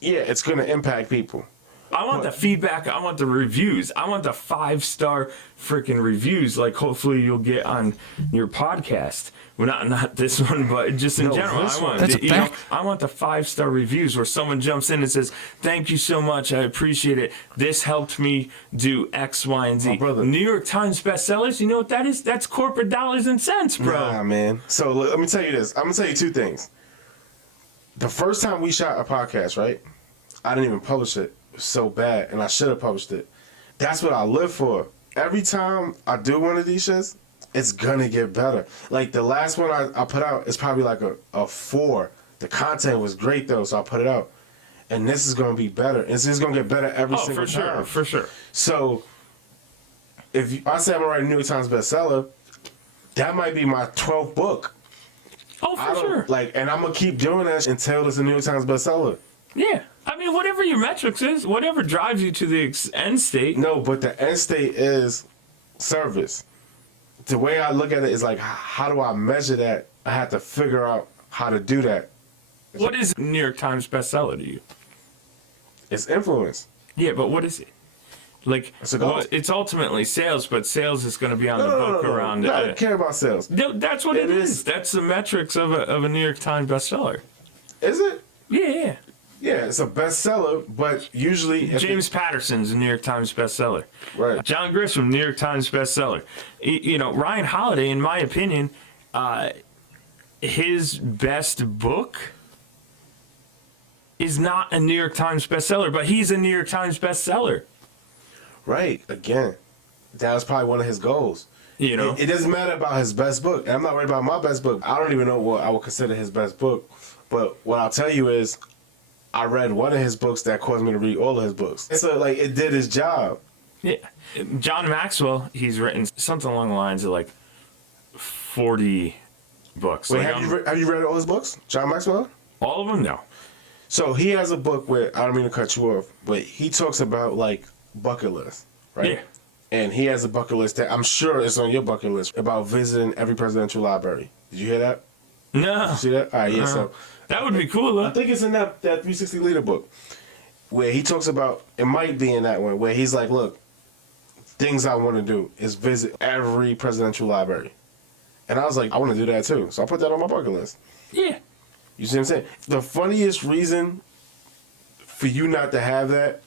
gonna impact people. I want the feedback. I want the reviews. I want the 5-star freaking reviews. Like hopefully you'll get on your podcast. Well, not this one, but just in general. I want the 5-star reviews where someone jumps in and says, "Thank you so much. I appreciate it. This helped me do X, Y, and Z." New York Times bestsellers. You know what that is? That's corporate dollars and cents, bro. Nah, man. So let me tell you this. I'm gonna tell you 2 things. The first time we shot a podcast, right? I didn't even publish it. So bad, and I should have published it. That's what I live for. Every time I do one of these shits, it's gonna get better. Like the last one I put out is probably like a 4. The content was great though, so I put it out. And this is gonna be better. This is gonna get better every single time. For sure. So if I say I'm gonna write a New York Times bestseller, that might be my 12th book. Oh, for sure. Like, and I'm gonna keep doing that until it's a New York Times bestseller. Yeah. I mean, whatever your metrics is, whatever drives you to the end state. No, but the end state is service. The way I look at it is like, how do I measure that? I have to figure out how to do that. What is a New York Times bestseller to you? It's influence. Yeah, but what is it? Like, it's ultimately sales, but sales is going to be on the book around. I don't care about sales. No, that's what it is. That's the metrics of a New York Times bestseller. Is it? Yeah. Yeah, it's a bestseller, but usually James Patterson's a New York Times bestseller. Right. John Grisham, New York Times bestseller. You know, Ryan Holiday, in my opinion, his best book is not a New York Times bestseller, but he's a New York Times bestseller. Right. Again, that was probably one of his goals. You know, it doesn't matter about his best book. And I'm not worried about my best book. I don't even know what I would consider his best book. But what I'll tell you is, I read one of his books that caused me to read all of his books. So, like, it did his job. Yeah. John Maxwell, he's written something along the lines of, like, 40 books. Wait, like, have you read all his books? John Maxwell? All of them? No. So, he has a book where, I don't mean to cut you off, but he talks about, like, bucket list, right? Yeah. And he has a bucket list that I'm sure is on your bucket list about visiting every presidential library. Did you hear that? No. You see that? All right, yeah, so... That would be cool, though. I think it's in that 360 Leader book where he talks about, it might be in that one, where he's like, look, things I want to do is visit every presidential library. And I was like, I want to do that too. So I put that on my bucket list. Yeah. You see what I'm saying? The funniest reason for you not to have that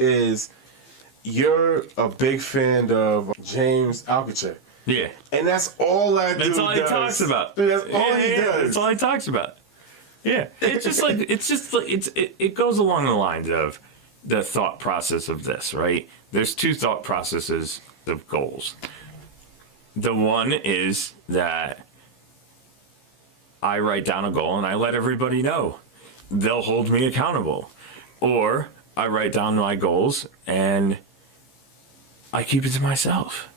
is you're a big fan of James Altucher. Yeah. And that's all that dude does. That's all he talks about. Dude, that's all he does. That's all he talks about. Yeah, it's just like it goes along the lines of the thought process of this, right? There's two thought processes of goals. The one is that I write down a goal and I let everybody know. They'll hold me accountable. Or I write down my goals and I keep it to myself.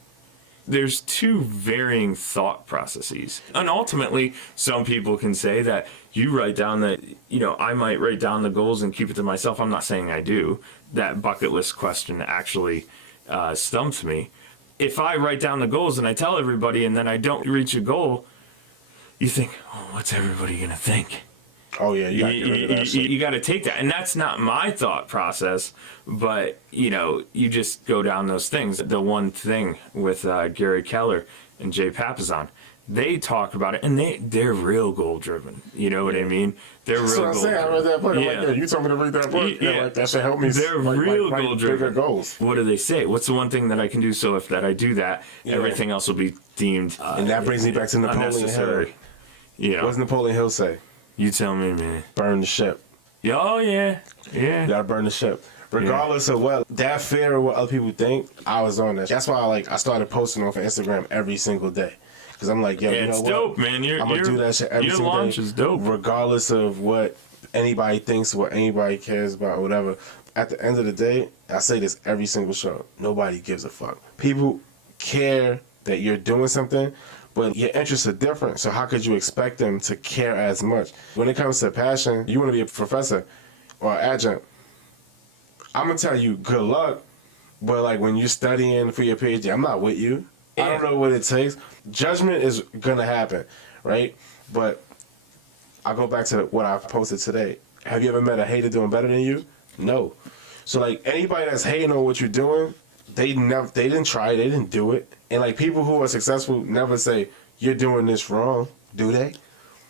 There's two varying thought processes. And ultimately, some people can say that you write down that, you know, I might write down the goals and keep it to myself. I'm not saying I do. That bucket list question actually stumps me. If I write down the goals and I tell everybody and then I don't reach a goal, you think, oh, what's everybody going to think? Oh, yeah, you got to get rid of that shit. You got to take that. And that's not my thought process, but, you know, you just go down those things. The one thing with Gary Keller and Jay Papasan, they talk about it, and they're real goal-driven. You know what I mean? They're real goal-driven. So I'm saying, I read that book. Yeah. I'm like, yeah, you told me to read that book. Yeah. Like, that should help me. They're real write goal-driven. bigger goals. What do they say? What's the one thing that I can do so if that I do that, everything else will be deemed and that brings me back to Napoleon unnecessary. Hill. Yeah. What does Napoleon Hill say? You tell me, man. Burn the ship. Yeah, oh, yeah. Yeah. You gotta burn the ship. Regardless of what, that fear of what other people think, I was on that. That's why I started posting off of Instagram every single day. Because I'm like, yo, you know it's what? dope, man. I'm going to do that shit every single day. Your launch is dope. Regardless of what anybody thinks, what anybody cares about, or whatever. At the end of the day, I say this every single show. Nobody gives a fuck. People care that you're doing something, but your interests are different. So how could you expect them to care as much? When it comes to passion, you want to be a professor or an adjunct. I'm going to tell you, good luck. But like when you're studying for your PhD, I'm not with you. Yeah. I don't know what it takes. Judgment is going to happen, right? But I'll go back to what I posted today. Have you ever met a hater doing better than you? No. So like anybody that's hating on what you're doing, they didn't try, they didn't do it. And like people who are successful never say, you're doing this wrong, do they?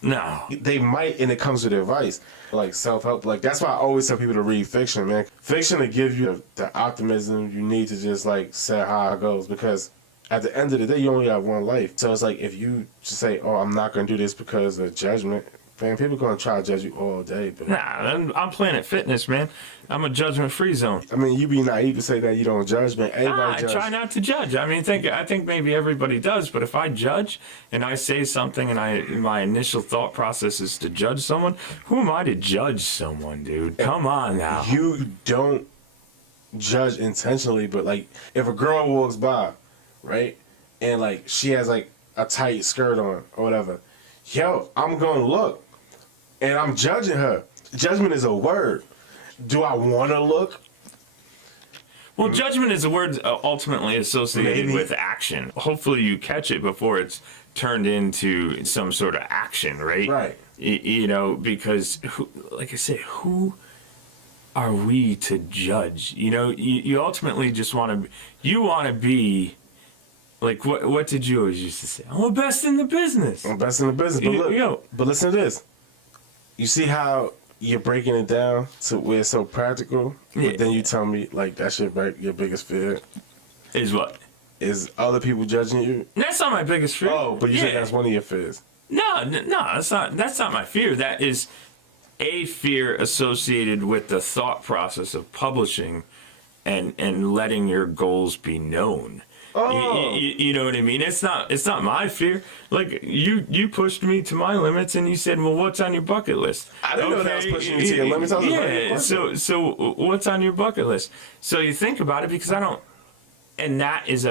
No. They might, and it comes with advice. Like self-help. Like that's why I always tell people to read fiction, man. Fiction will give you the optimism you need to just like say how it goes. Because at the end of the day, you only have one life. So it's like if you just say, oh, I'm not going to do this because of judgment, Man, people gonna try to judge you all day, but Nah, I'm Planet Fitness, man. I'm a judgment-free zone. I mean, you be naive to say that you don't judge, man. Nah, Everybody I judge. try not to judge. I mean, I think maybe everybody does, but if I judge and I say something and my initial thought process is to judge someone, who am I to judge someone, dude? Come on now. You don't judge intentionally, but like if a girl walks by, right, and like she has like a tight skirt on or whatever, yo, I'm gonna look and I'm judging her. Judgment is a word. Do I want to look? Well, judgment is a word ultimately associated Maybe. with action. Hopefully, you catch it before it's turned into some sort of action, right? Right. You know, because, like I say, who are we to judge? You know, you ultimately just want to be like, what did you always used to say? I'm the best in the business. I'm best in the business. But look, Yo. but listen to this. You see how you're breaking it down to where it's so practical, Yeah. but then you tell me like that's your biggest fear Is what? is other people judging you. That's not my biggest fear. Oh, but you said Yeah. that's one of your fears. No, that's not my fear. That is a fear associated with the thought process of publishing and letting your goals be known. Oh. You know what I mean? It's not my fear. Like you pushed me to my limits and you said, "Well, what's on your bucket list?" I didn't know that was pushing you to your limits. I was like, Yeah. what? So what's on your bucket list? So you think about it because I don't, and that is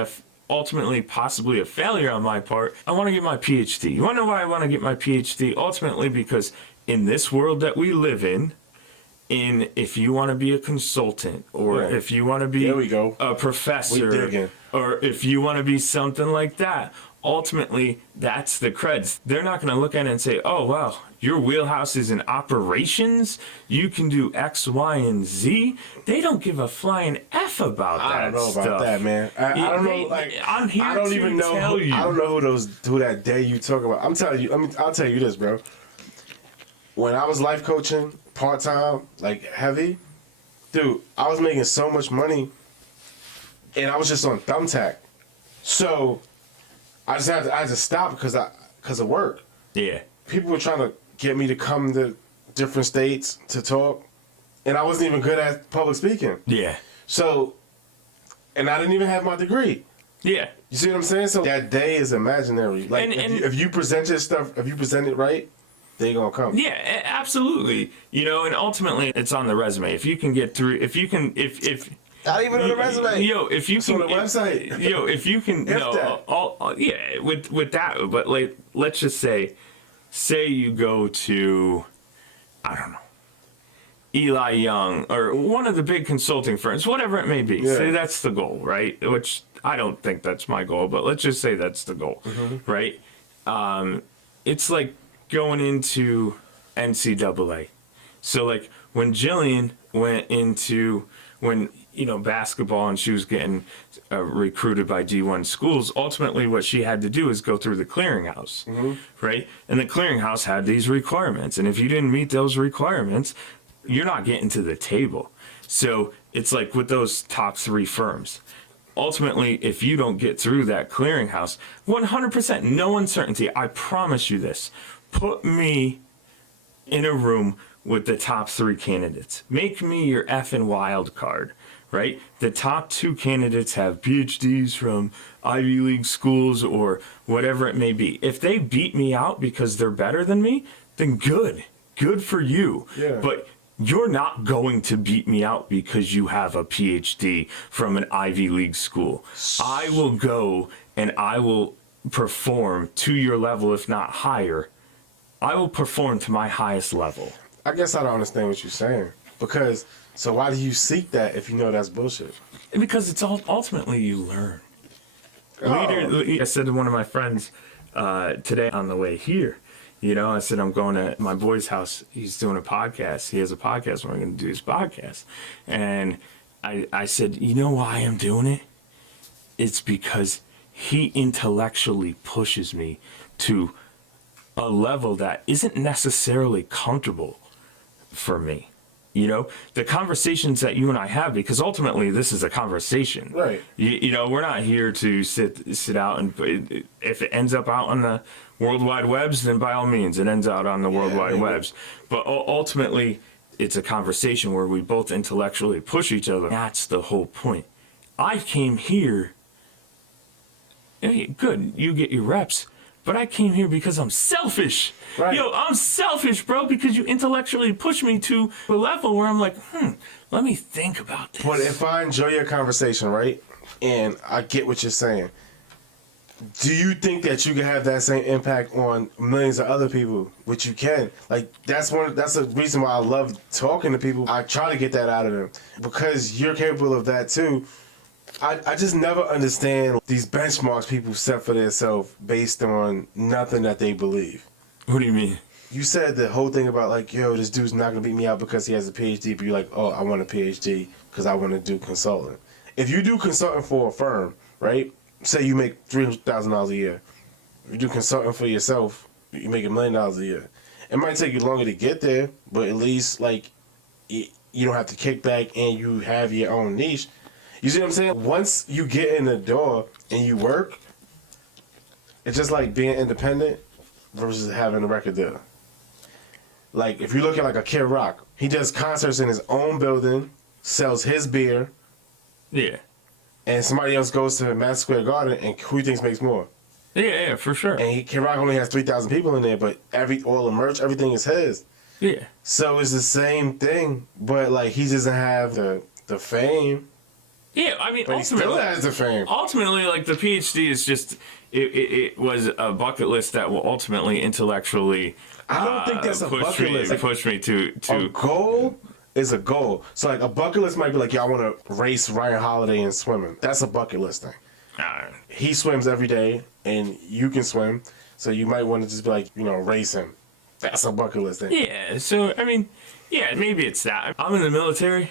ultimately possibly a failure on my part. I want to get my PhD. You want to know why I want to get my PhD? Ultimately because in this world that we live in if you want to be a consultant or Yeah. if you want to be There we go. a We professor digging. or if you want to be something like that, ultimately that's the creds. They're not going to look at it and say, oh, wow, your wheelhouse is in operations. You can do X, Y, and Z. They don't give a flying F about that I don't know about stuff. that, man. I don't know. Like, I'm here I don't to even know. tell you. I don't know who that day you talk about. I'm telling you. I'll tell you this, bro. When I was life coaching part time, like heavy, dude, I was making so much money, and I was just on Thumbtack. So I had to stop because of work. Yeah. People were trying to get me to come to different states to talk, and I wasn't even good at public speaking. Yeah. So, and I didn't even have my degree. Yeah. You see what I'm saying? So that day is imaginary. Like And- if you present your stuff, if you present it right, they gonna come. Yeah, absolutely. You know, and ultimately it's on the resume. If you can get through, if Not even on the resume. Yo, if you It's can, on the website. Yo, if you can, If no, that. yeah, with that. But like, let's just say you go to, I don't know, Eli Young or one of the big consulting firms, whatever it may be. Yeah. Say that's the goal, right? Which I don't think that's my goal, but let's just say that's the goal, Mm-hmm. right? It's like going into NCAA. So like when Jillian went into basketball and she was getting recruited by D1 schools, ultimately what she had to do is go through the clearinghouse, right? And the clearinghouse had these requirements. And if you didn't meet those requirements, you're not getting to the table. So it's like with those top three firms. Ultimately, if you don't get through that clearinghouse, 100%, no uncertainty, I promise you this. Put me in a room with the top three candidates. Make me your effing wild card, right? The top two candidates have PhDs from Ivy League schools or whatever it may be. If they beat me out because they're better than me, then good. Good for you. Yeah. But you're not going to beat me out because you have a PhD from an Ivy League school. I will go and I will perform to your level, if not higher. I will perform to my highest level. I guess I don't understand what you're saying. Because, so why do you seek that if you know that's bullshit? Because it's ultimately you learn. Oh. I said to one of my friends today on the way here, I said, I'm going to my boy's house. He's doing a podcast. He has a podcast. We're going to do his podcast. And I said, you know why I'm doing it? It's because he intellectually pushes me to a level that isn't necessarily comfortable for me. You know, the conversations that you and I have, because ultimately this is a conversation. Right. You know, we're not here to sit out and if it ends up out on the World Wide Webs, then by all means, it ends out on the World Wide Webs. But ultimately, it's a conversation where we both intellectually push each other. That's the whole point. I came here. Hey, good, you get your reps. But I came here because I'm selfish. Right. Yo, I'm selfish, bro, because you intellectually push me to a level where I'm like, let me think about this. But if I enjoy your conversation, right, and I get what you're saying, do you think that you can have that same impact on millions of other people? Which you can. Like, that's a reason why I love talking to people. I try to get that out of them. Because you're capable of that too. I just never understand these benchmarks people set for themselves based on nothing that they believe. What do you mean? You said the whole thing about like, yo, this dude's not gonna beat me out because he has a PhD, but you're like, oh, I want a PhD because I want to do consulting. If you do consulting for a firm, right? Say you make $300,000 a year. You do consulting for yourself, you make $1 million a year. It might take you longer to get there, but at least like you don't have to kick back and you have your own niche. You see what I'm saying? Once you get in the door and you work, it's just like being independent versus having a record deal. Like, if you look at like a Kid Rock, he does concerts in his own building, sells his beer, Yeah. and somebody else goes to Madison Square Garden, and who thinks makes more? Yeah, for sure. And Kid Rock only has 3,000 people in there, but all the merch, everything is his. Yeah. So it's the same thing, but like he doesn't have the fame. Yeah, I mean, But he still has the fame. Ultimately, like the PhD is just it was a bucket list that will ultimately intellectually. I don't think that's a bucket list. Like, push me to a goal is a goal. So like a bucket list might be like, yeah, I want to race Ryan Holiday in swimming. That's a bucket list thing. He swims every day, and you can swim, so you might want to just be like, race him. That's a bucket list thing. Yeah. So I mean, yeah, maybe it's that. I'm in the military.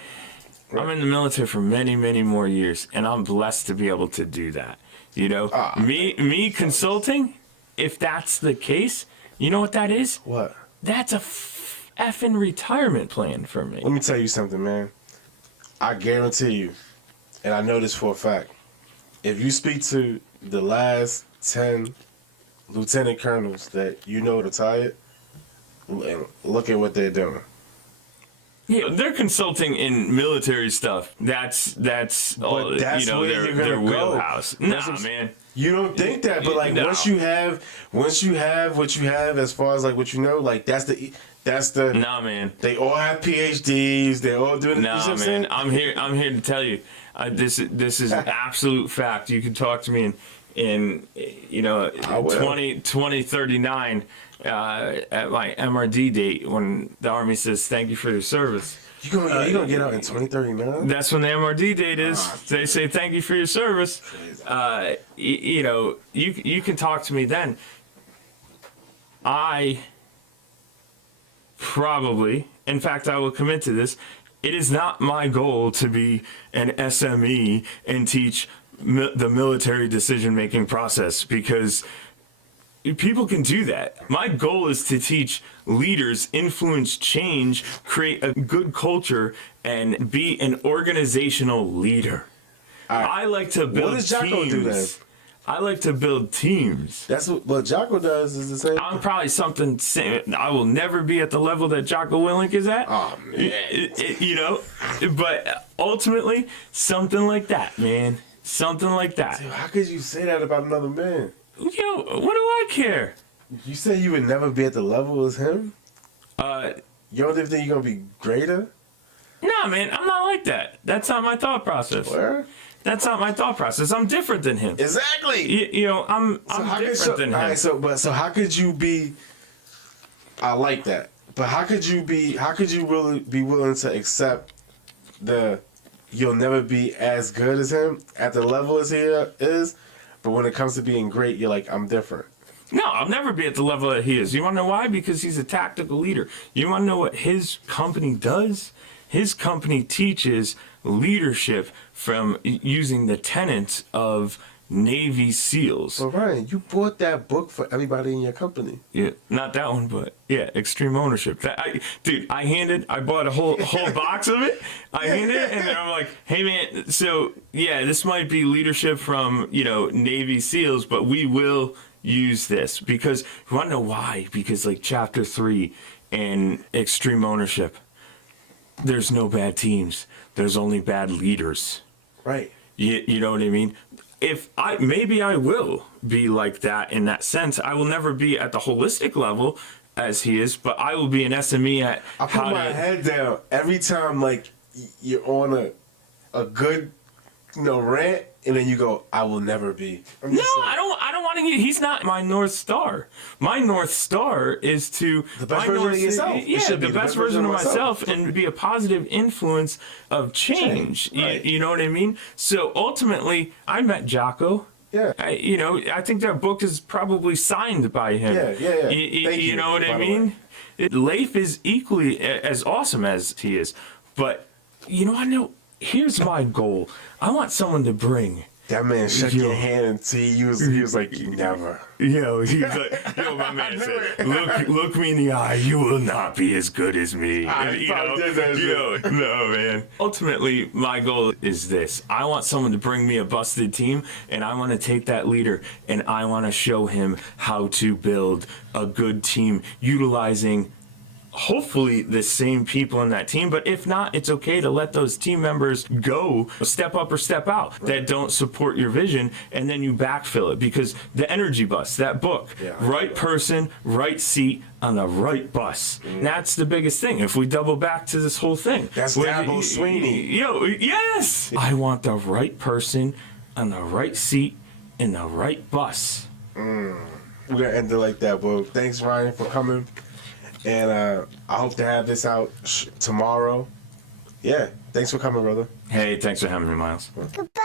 Right. I'm in the military for many, many more years, and I'm blessed to be able to do that. You know, me consulting. If that's the case, you know what that is? What? That's a effing retirement plan for me. Let me tell you something, man. I guarantee you, and I know this for a fact, if you speak to the last 10 lieutenant colonels that you know retired, look at what they're doing. Yeah, they're consulting in military stuff. That's all, that's where you're gonna their go. wheelhouse. Nah, man. You don't think that, but like No. once you have what you have as far as like what you know, like that's the Nah, man. They all have PhDs. They all doing. Nah, you see what I'm man. saying? I'm here to tell you, this is an absolute fact. You can talk to me in 2039 at my MRD date when the Army says thank you for your service. You gonna get out in 2039? That's when the MRD date is. They say thank you for your service. You can talk to me then. I probably, in fact, I will commit to this. It is not my goal to be an SME and teach the military decision-making process, because people can do that. My goal is to teach leaders, influence change, create a good culture, and be an organizational leader. I like to build What does Jocko teams. do then? I like to build teams. That's what Jocko does. Is the same. I'm probably something. I will never be at the level that Jocko Willink is at. Oh man. But ultimately, something like that, man. Something like that. Dude, how could you say that about another man? Yo, what do I care? You say you would never be at the level as him? You don't even think you're gonna be greater? Nah, man, I'm not like that. That's not my thought process. Where? That's not my thought process. I'm different than him. Exactly. I'm different than him. All right, so how could you be? I like that, but how could you really be willing to accept you'll never be as good as him at the level as he is, but when it comes to being great, you're like, I'm different. No, I'll never be at the level that he is. You want to know why? Because he's a tactical leader. You want to know what his company does? His company teaches leadership from using the tenets of Navy SEALs. But Ryan, you bought that book for everybody in your company. Yeah, not that one, but yeah, Extreme Ownership. I bought a whole box of it. I handed it, and then I'm like, hey man, so yeah, this might be leadership from Navy SEALs, but we will use this because you want to know why? Because like Chapter 3 and Extreme Ownership, there's no bad teams. There's only bad leaders. Right. You know what I mean? Maybe I will be like that in that sense. I will never be at the holistic level as he is, but I will be an SME at I put my head down every time like you're on a good rant, and then you go, I will never be. No, I don't want to. He's not my North Star. My North Star is to the best version of yourself. Yeah, the best version of myself, and be a positive influence of change. Right. You know what I mean? So ultimately, I met Jocko. Yeah. I think that book is probably signed by him. Yeah. You know what I mean? Leif is equally as awesome as he is, but I know. Here's my goal. I want someone to bring. That man shook your hand and he was like, never. He's like, my man said, look me in the eye. You will not be as good as me. No, man. Ultimately, my goal is this. I want someone to bring me a busted team, and I want to take that leader, and I want to show him how to build a good team utilizing hopefully the same people in that team, but if not, it's okay to let those team members go, step up or step out, that don't support your vision, and then you backfill it, because the energy bus, that book, right person, right seat on the right bus. That's the biggest thing. If we double back to this whole thing, that's Dabo Sweeney. Yes, I want the right person on the right seat in the right bus. We're gonna end it like that, bro. Thanks, Ryan, for coming. And I hope to have this out tomorrow. Yeah, thanks for coming, brother. Hey, thanks for having me, Miles. Goodbye.